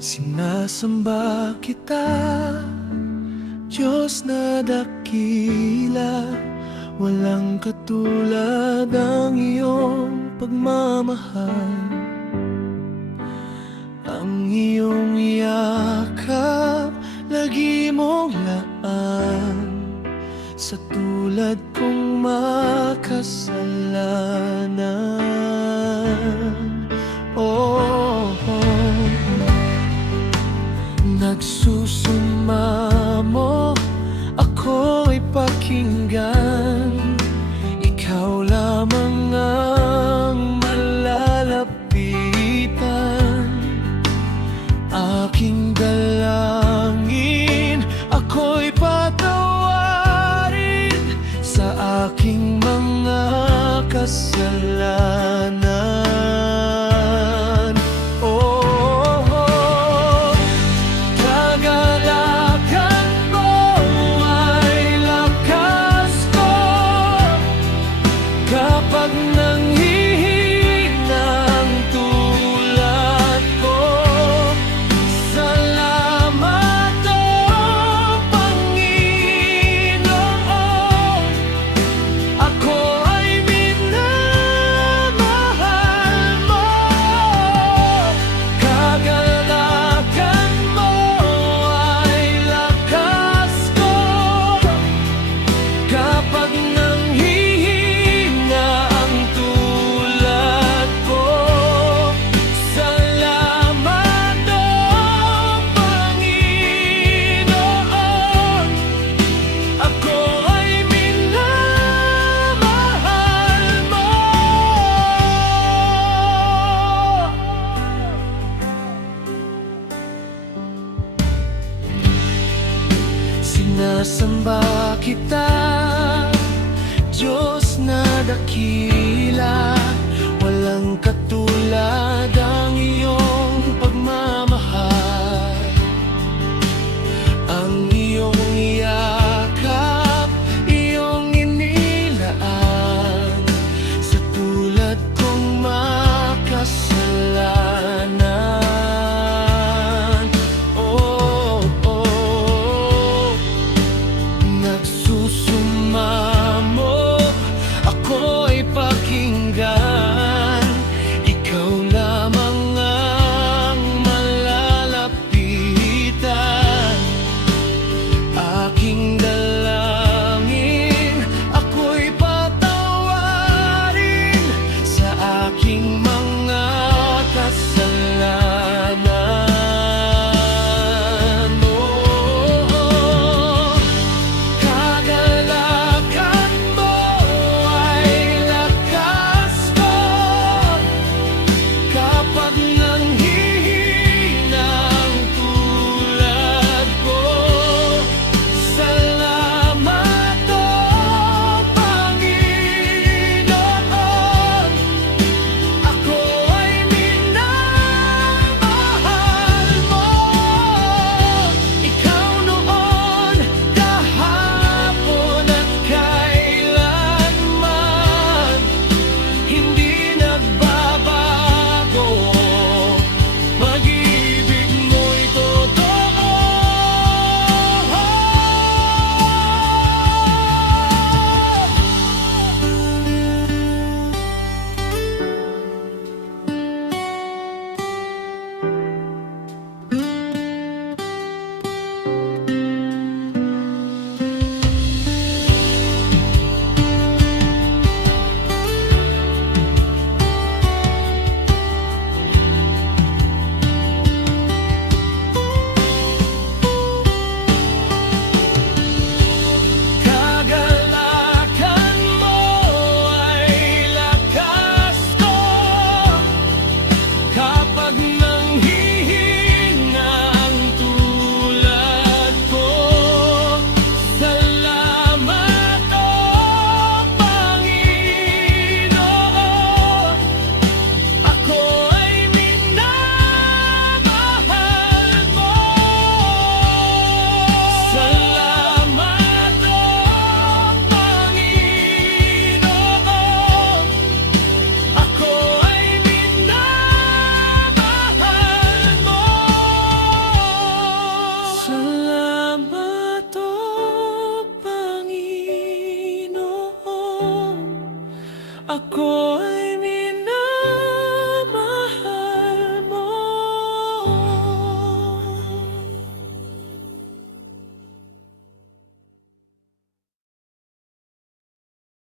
Sinasamba kita, Diyos na dakila. Walang katulad ang iyong pagmamahal. Ang iyong yakap, lagi mong laan sa tulad kong makasalanan. Oh, nagsusumamo, ako'y pakinggan. Ikaw lamang ang malalapitan. Aking dalangin, ako'y patawarin sa aking mga kasalanan. Kapag nanghihina ang tulad ko, salamat o Panginoon. Ako ay minamahal mo. Kagalakan mo ay lakas ko. Kapag sinasamba kita, Diyos na dakila. Walang katulad ang iyong pagmamahal. Ang iyong yakap, iyong inilaan sa tulad kong makasalanan. Nagsusumamo, ako'y Ako